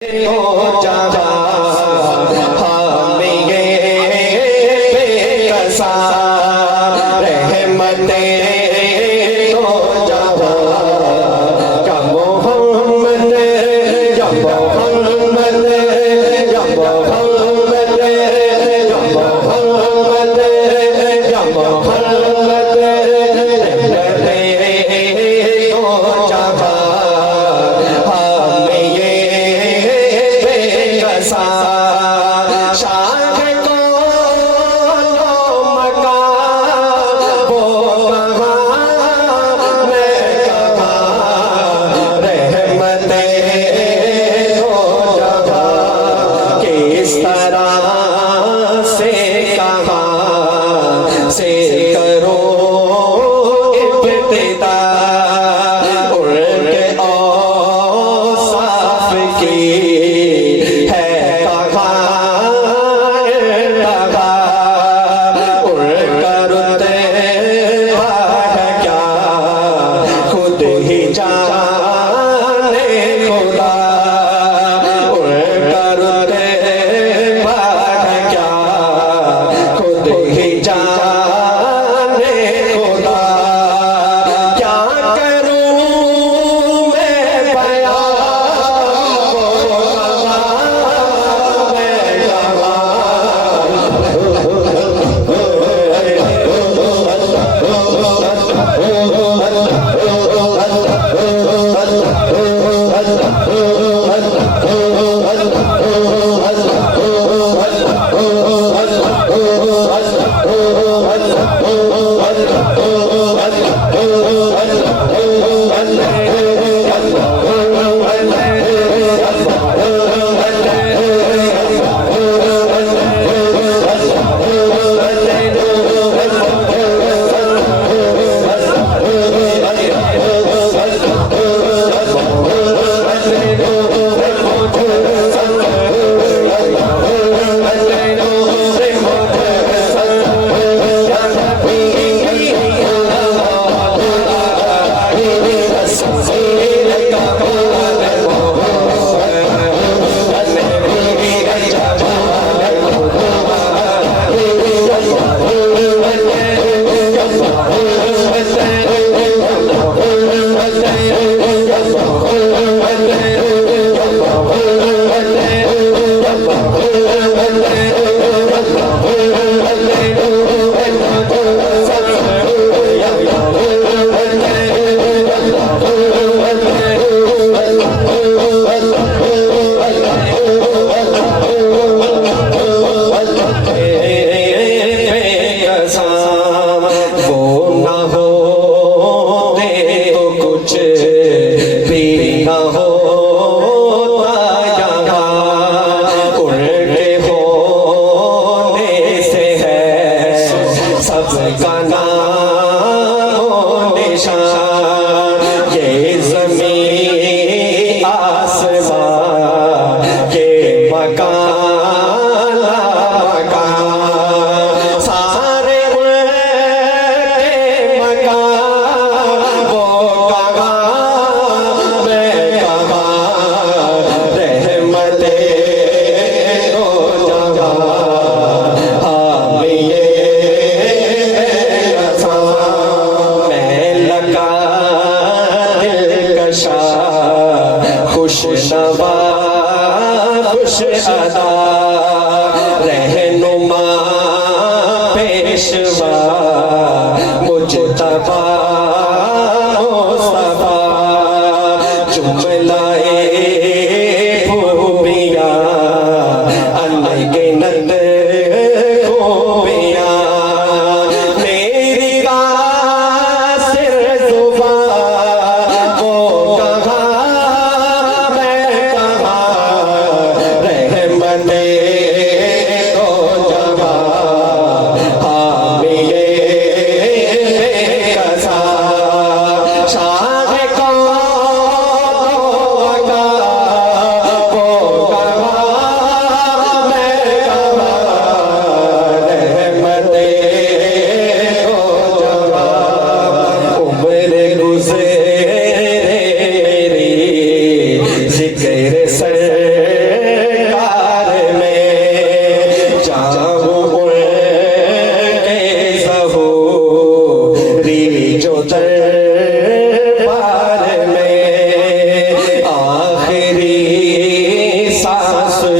रहमते तो जवां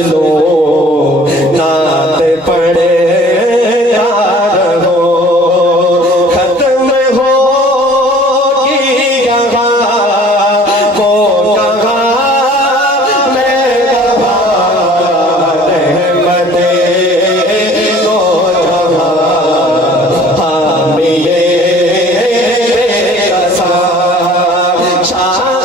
लो नात पढ़े यार हो खत्म हो कि कहाँ को कहाँ मैं गवा रहमते को रहा हामिले बेकसा शाह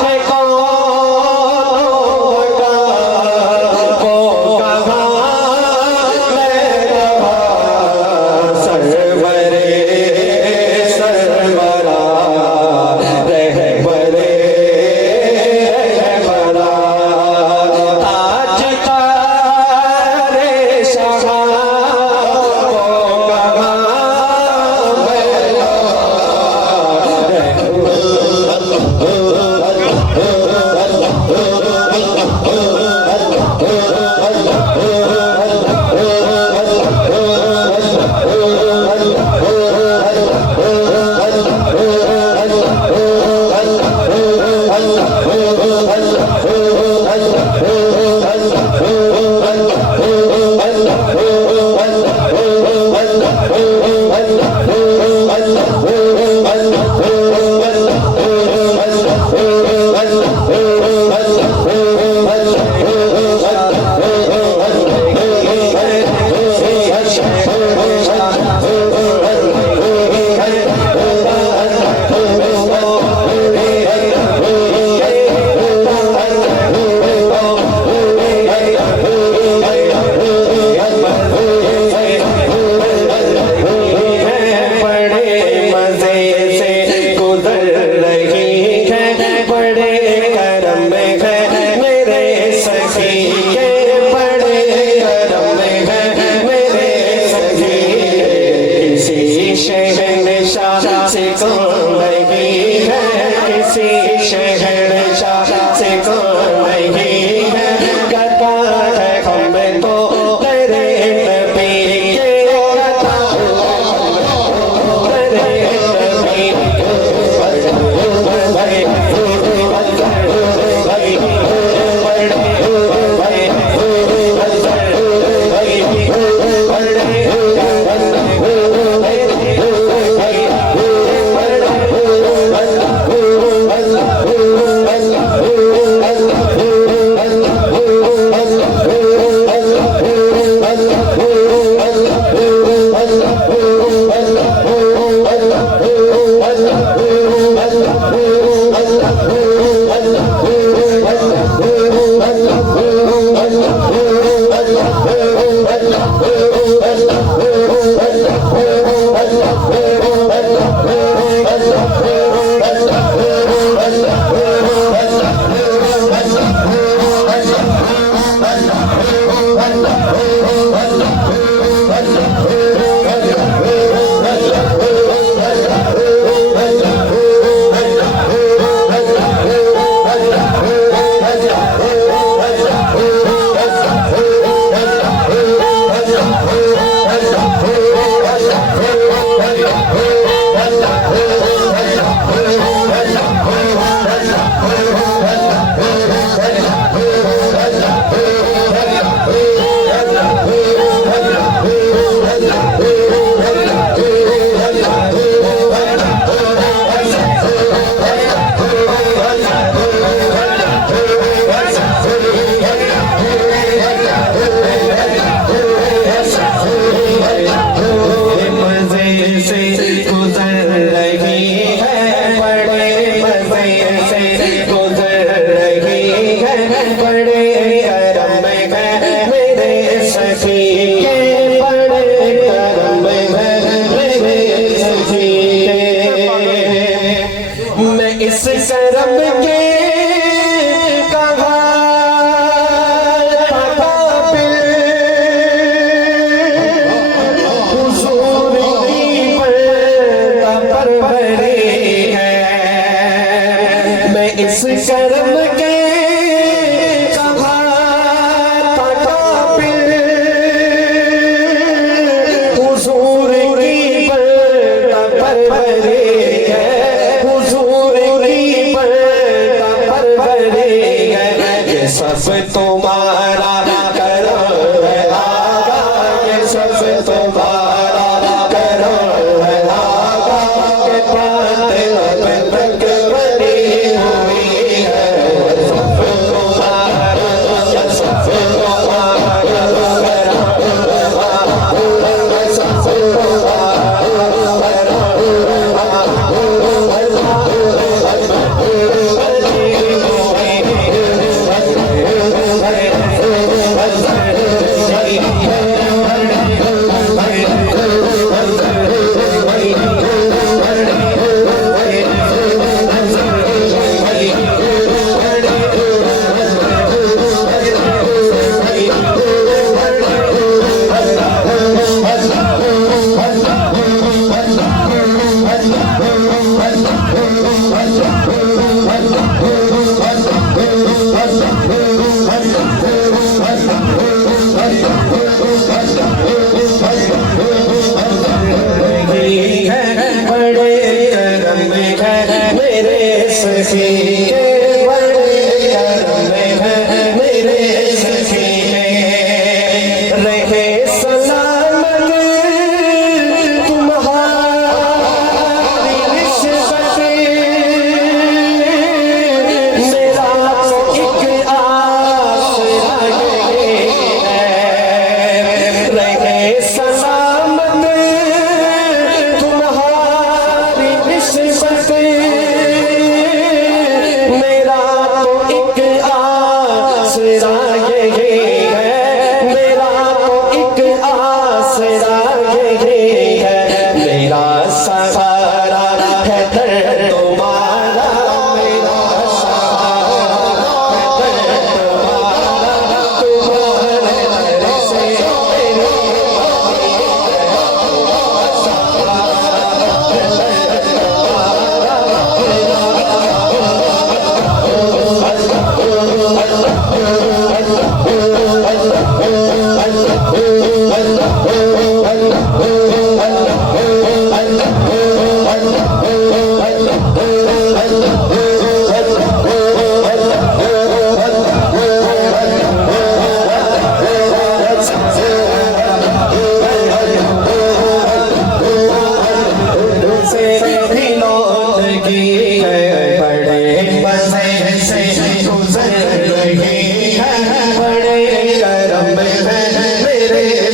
सब तुम्हारा कर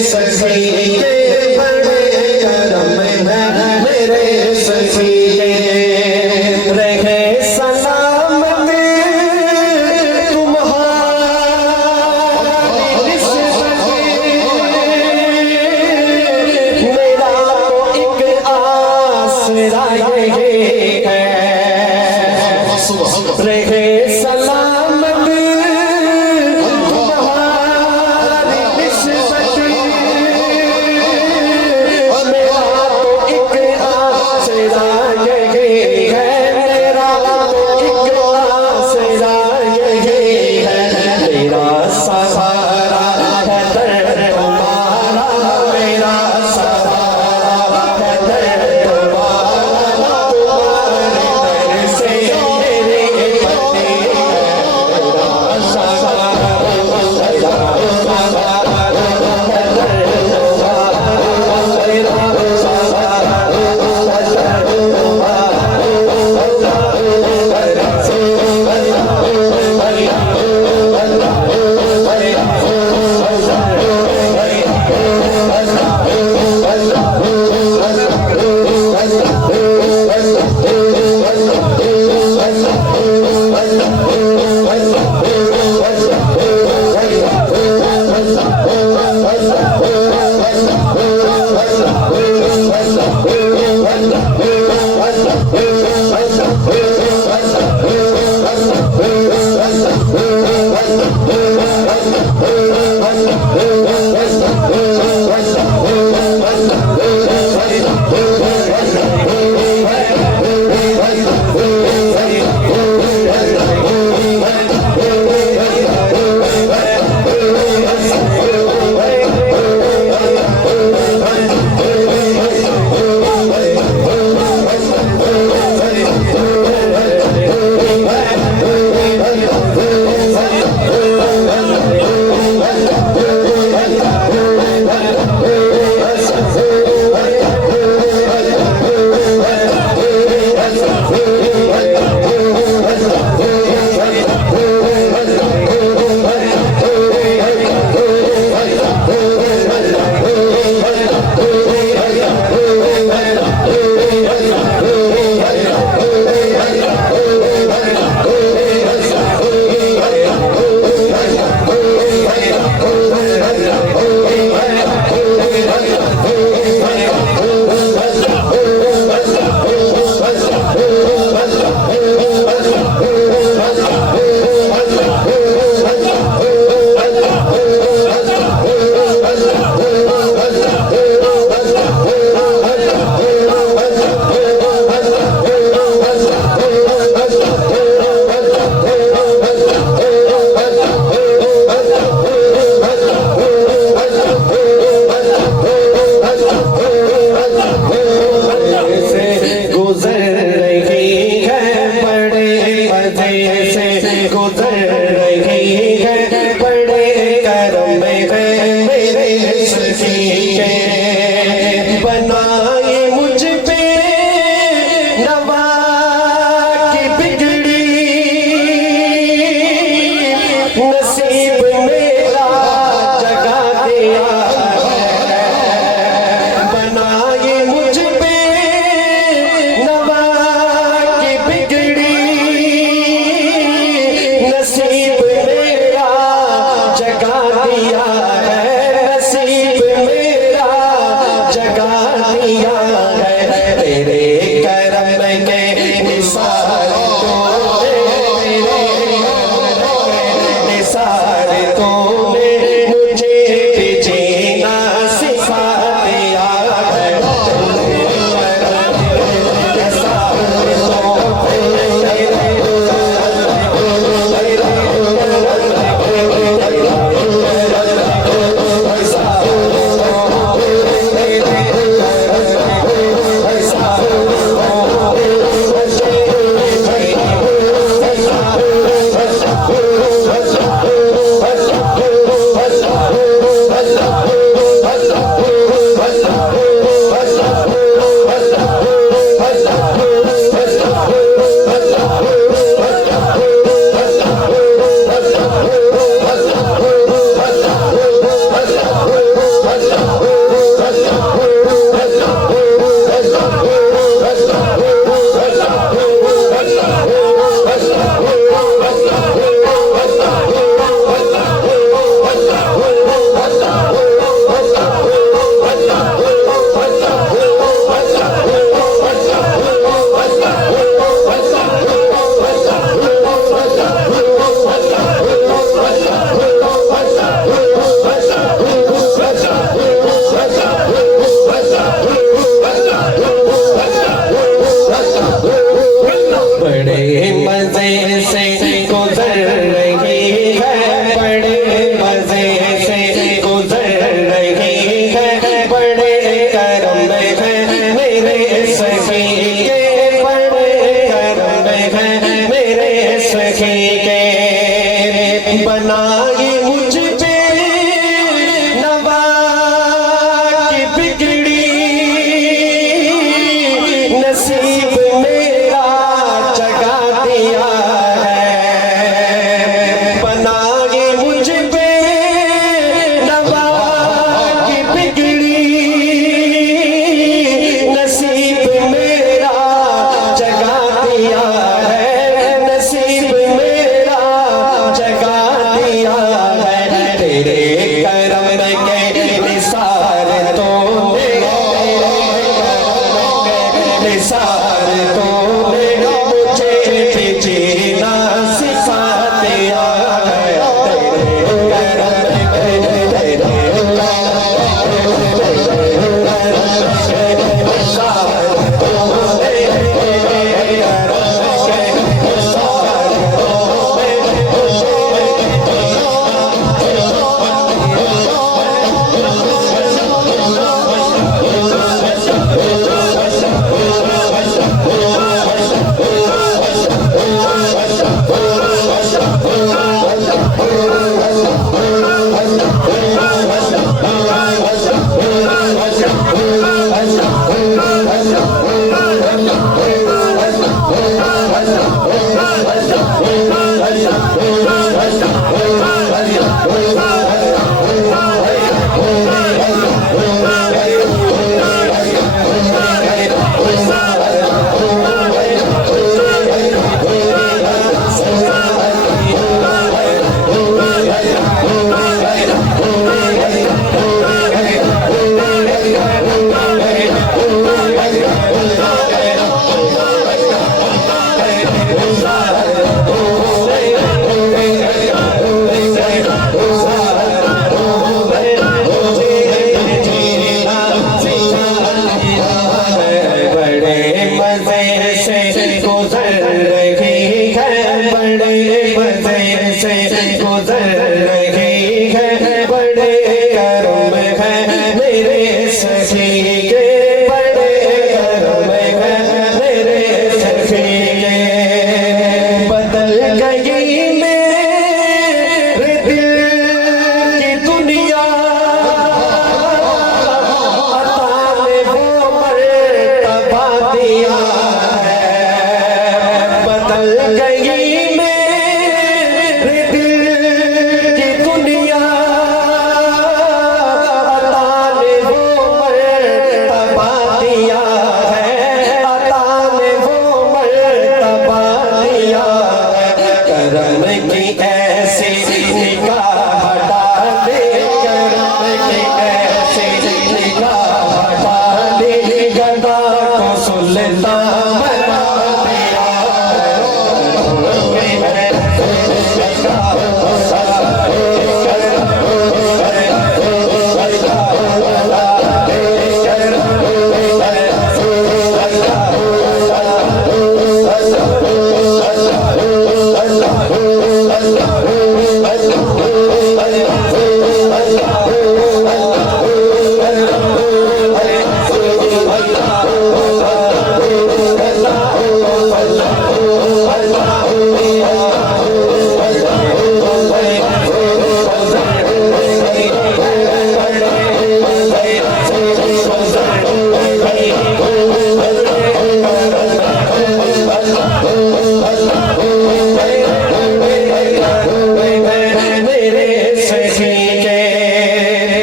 सखी के बड़े करम है मेरे सखी के। रहे सलामत तुम्हारी निस्बत, मेरा तो एक आसरा यही है। रहे सलामत तुम्हारी निस्बत, मेरा तो एक आसरा यही है। मेरा तो एक आसरा यही है। मेरा सहारा है दर तुम्हारा, मेरा सहारा है दर तुम्हारा। तुम्हारे दर से मेरे पति है। मेरा सहारा है दर तुम्हारा, मेरा सहारा है दर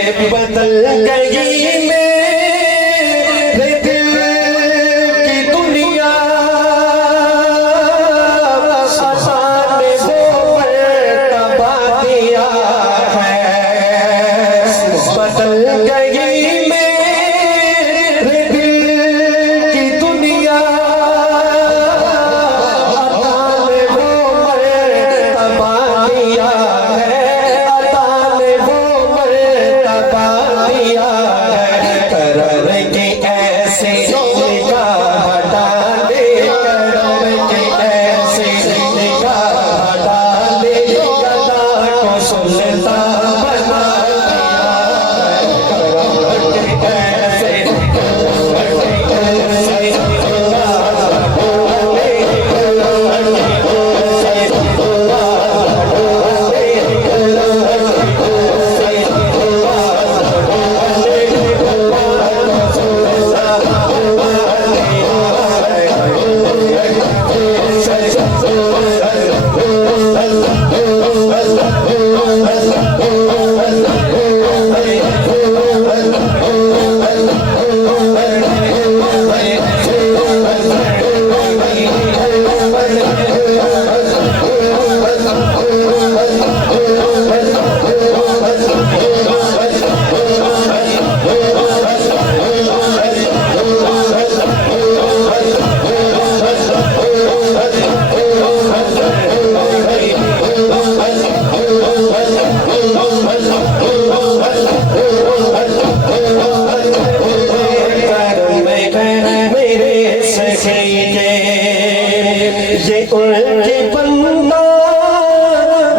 बदल गई मेरे दिल की दुनिया आसाने वो मर्तबा दिया है बदल गई मेरे दिल की दुनिया आसाने वो मर्तबा दिया है आसाने वो मर्तबा दिया है करम की ऐसे निगाह हटा दे करम की ऐसे निगाह हटा दे गदा को सुल्तान बना ये उनकी बंदा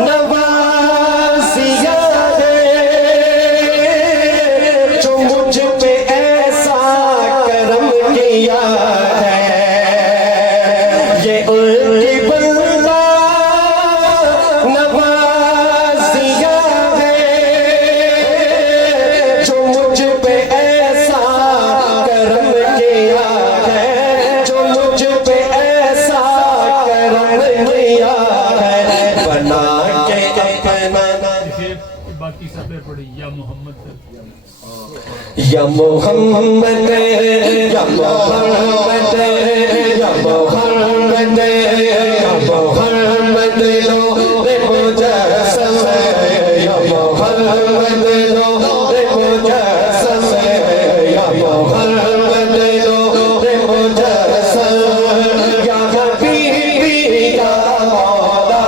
नवाज़िया है जो मुझ पे ऐसा करम किया है ये उनकी बंदा नवाज़िया है जो मुझ पे ऐसा करम किया है जो मुझ पे ऐसा किया है बना के अपना बाकी सब पढ़ी या मोहम्मद या मोहम्मद या मोहम्मद या मोहम्मद या मोहम्मद लो रे मुजस्सम या मोहम्मद लो रे मुजस्सम या मोहम्मद लो रे मुजस्सम या हबीबी या मौला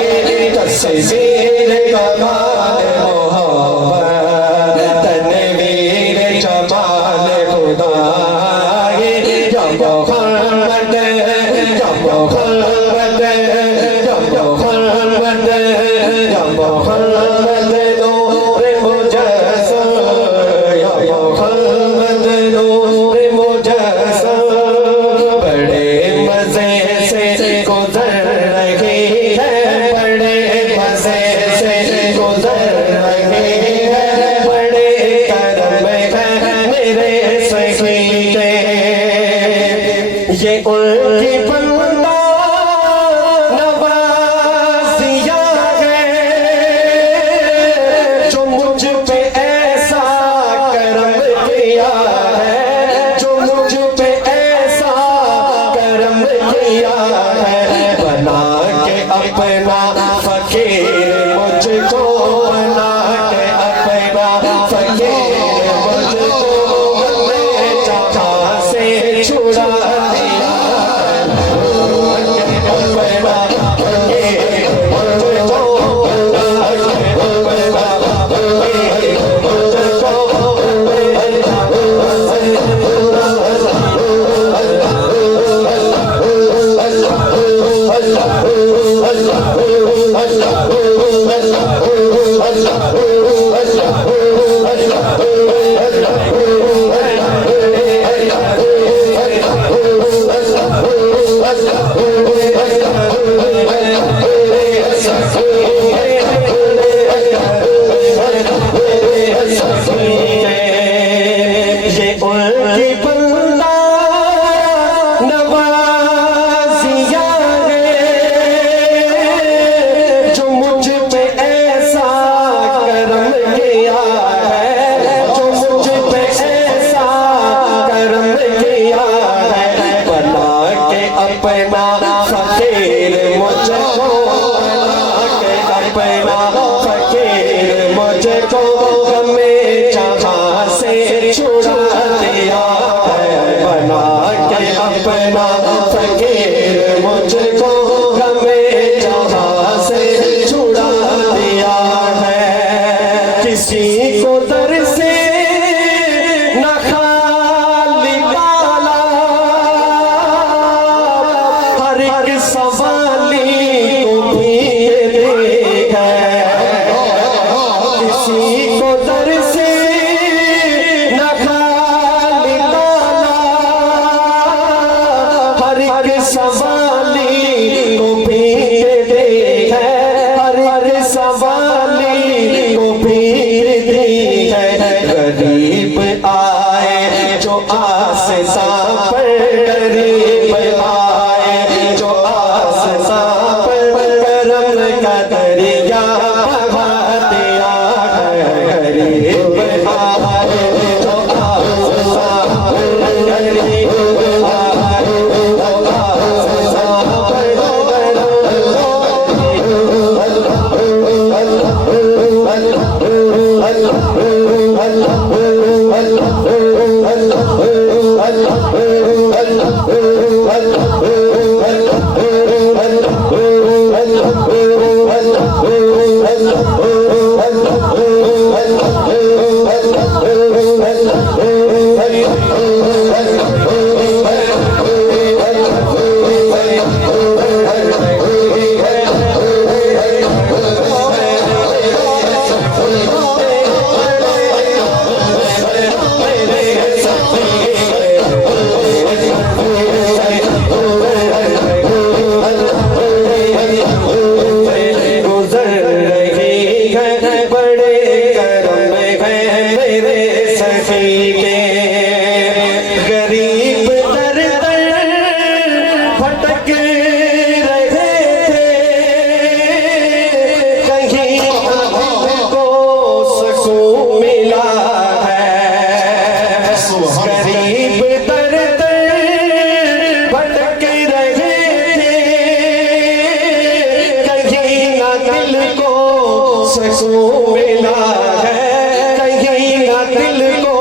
ये तस्वीर कमाल मोहब्बत तनवीर जमाल खुदा ये या मोहम्मद या मोहम्मद या मोहम्मद या मोहम्मद नूरे मुजस्सम या मोहम्मद नूरे मुजस्सम बड़े मजे से गुजर रही है बड़े मजे से गुजर रही है बड़े करम है मेरे सखी के ये उनकी बंदा नवाज़िया है जो मुझ पे ऐसा करम किया है जो मुझ पे ऐसा करम किया है बना के अपना फकीर मुझको बना के अपना फकीर मुझको अपने जहाँ से छुड़ा दिया अपना फकीर मुझको बना के अपना फकीर मुझको ये उनकी बंदा नवाज़िया है जो मुझ पे ऐसा करम किया मुझको हमें जहाँ से छुड़ा दिया है, बना के अपना फकीर मुझको हमें जहाँ से छुड़ा दिया है। किसी को दर से न खाली डाला, हर एक सवाली को भी दे है। किसी को दर से न खाली डाला, हर एक सवाली को भी दे है। हर सवाली को भी दी है। गरीब आए जो आससा पर, गरीब आए जो आससा पर, करम का दरिया बहा दिया है। गरीब आए जो आससा पर, गरीब आए जो आससा पर, गुजर रही है बड़े करम है मेरे सखी के। गरीब दर दर भटक रहे थे, कहीं हमको सुकून मिला है। गरीब दर दर भटक रहे थे, कहीं ना दिल को सुकून मिला है। कहीं ना दिल को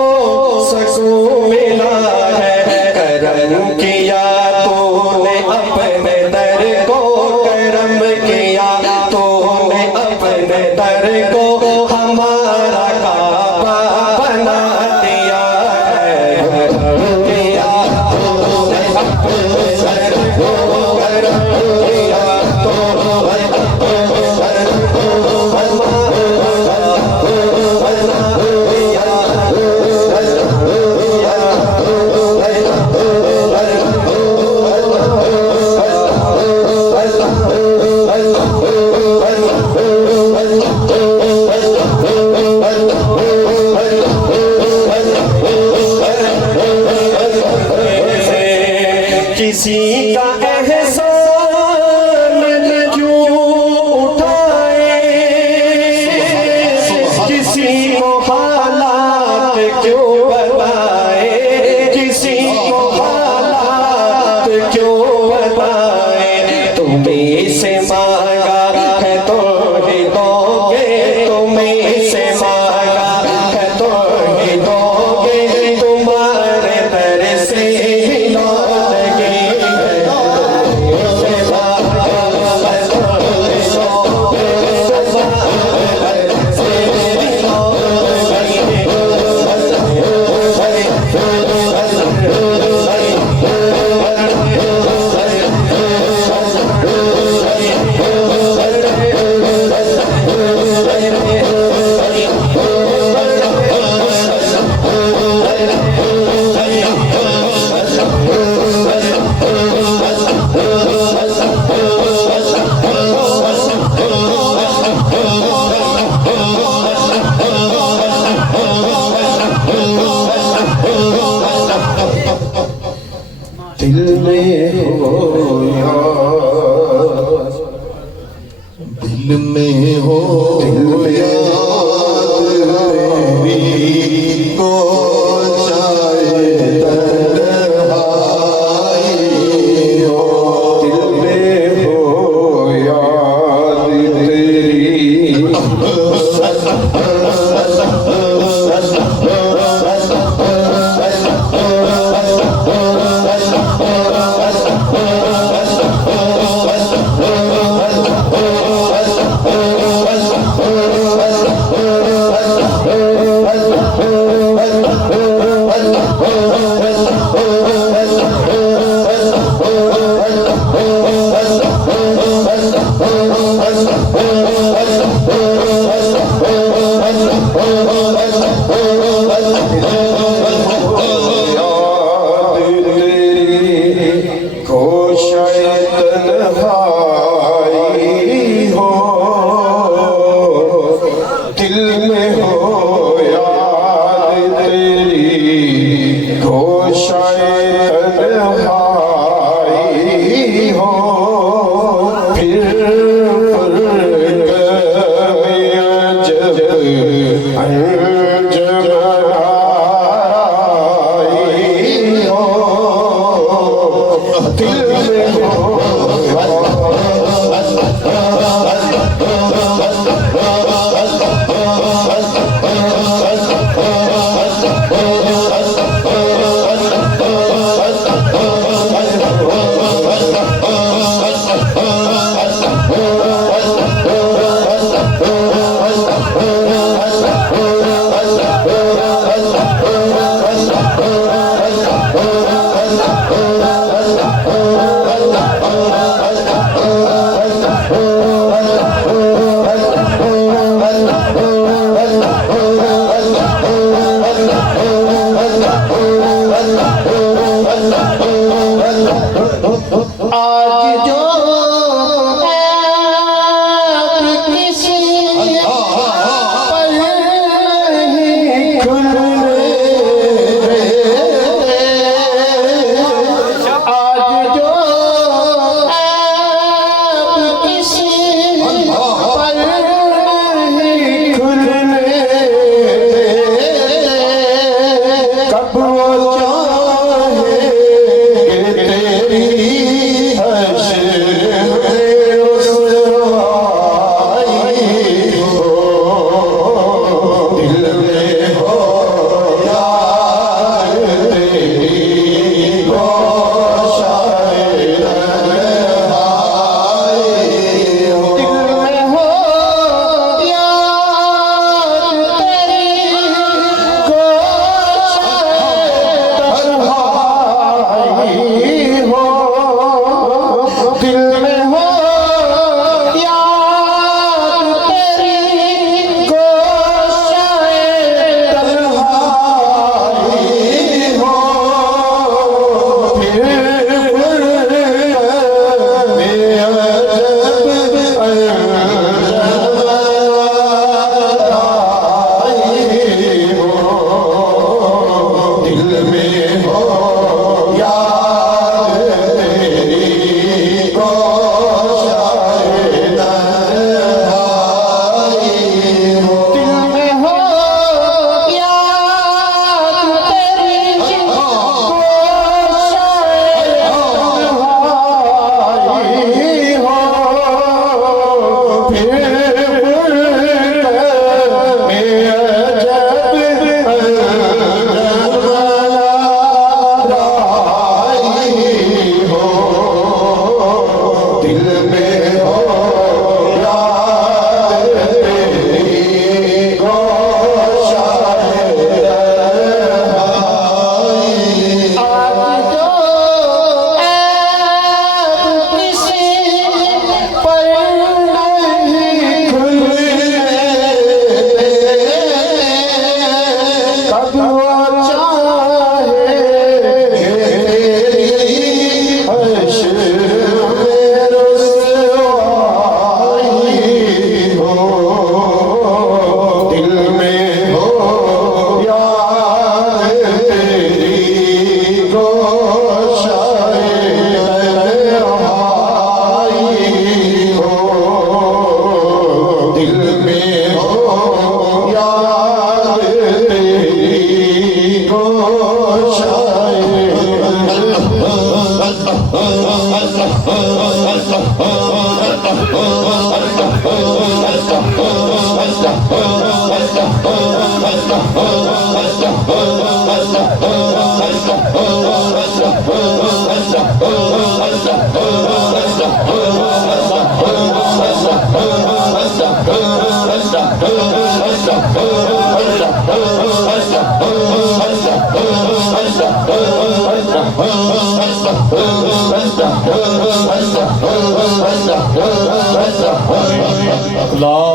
याद तेरी घोषाए तन्हाई हो फिर जब अंजमाई हो दिल में हो आज जो किसी पल नहीं खुलने आज जो किसी पल नहीं खुलने कब वो चाहे तेरी अल्लाह